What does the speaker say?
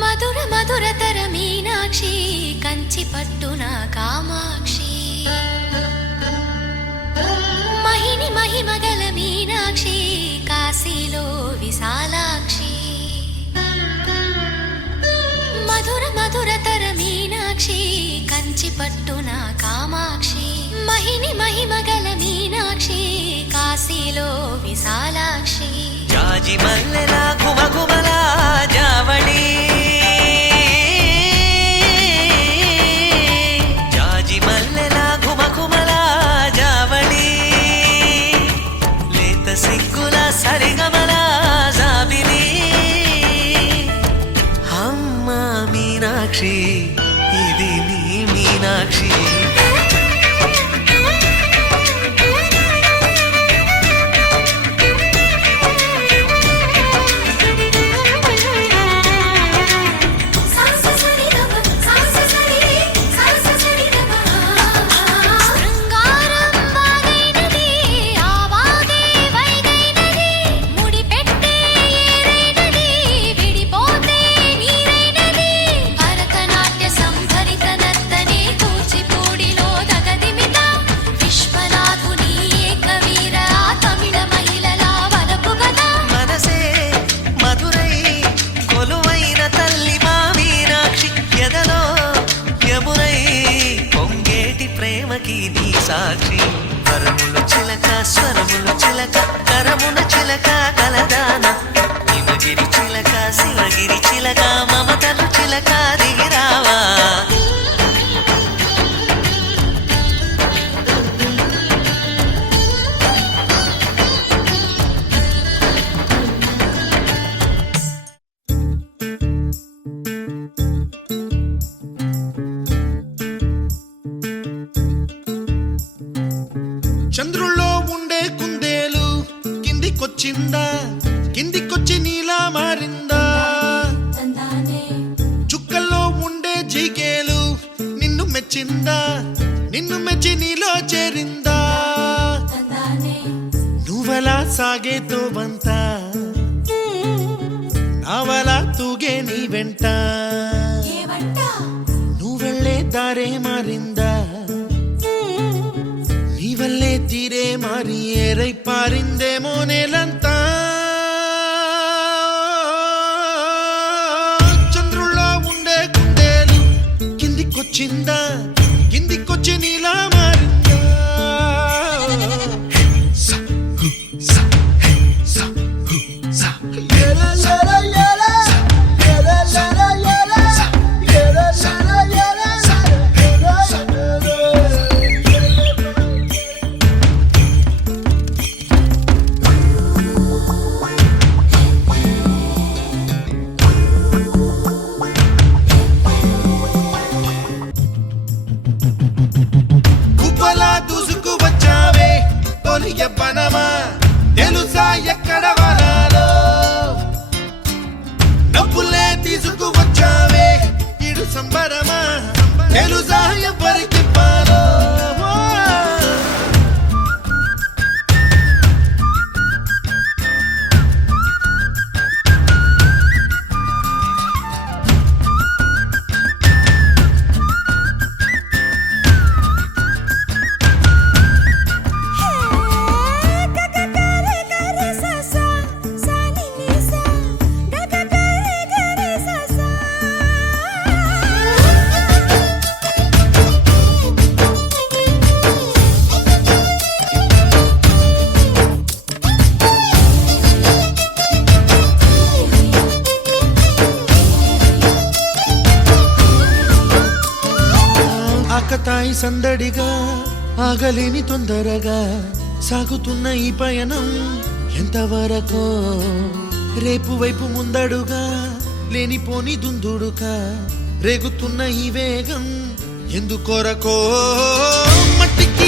మధుర మధురతర మీనాక్షి కంచి పట్టున కామాక్షి మహిని మహిమగల మీనాక్షి కాశీలో విశాలాక్షి మధుర మధురతర మీనాక్షి కంచి పట్టున కామాక్షి మహిని మహిమగల మీనాక్షి కాశీలో విశాలాక్షి జాజి మల్లెల గుమగుమల జావళి జాజి మల్లెల గుమగుమల జావళి లేత సిగ్గుల సరిగమల జాబిలి అమ్మ మీనాక్షి ఇది నీ మీనాక్షి సాక్షి వరముల చిలక స్వరముల చిలక కరమున చిలక కలదాన హిమగిరి చిలక శివగిరి చిలక మమతలు చిలక దిగిరావా చంద్రుల్లో ఉండే కుందేలు కిందికొచ్చిందా కిందికొచ్చి నీలా మారిందా చుక్కల్లో ఉండే జిగేలు నిన్ను మెచ్చిందా నిన్ను మెచ్చి నీలో చేరిందా నువ్వలా సాగేతో బంత నావలా తూగే నీ వెంట నువ్వెళ్ళే దారే మారిందా నీవల్లే తీరే మారి ఏరై పారిందేమో నేలంతా చంద్రుల్లో ఉండే కుందేలు కిందికొచ్చిందా కిందికొచ్చి నీలా మారిందా ఎవ్వనమా తెలుసా ఎక్కడ వనాలో నవ్వులే తీసుకువచ్చావే ఇడు సంబరమా తెలుసా ఎవరికి పాలో ఆకతాయి సందడిగా ఆగలేని తొందరగా సాగుతున్న ఈ పయనం ఎంతవరకో రేపు వైపు ముందడుగా లేనిపోని దుందుడుగా రేగుతున్న ఈ వేగం ఎందుకొరకో మట్టికి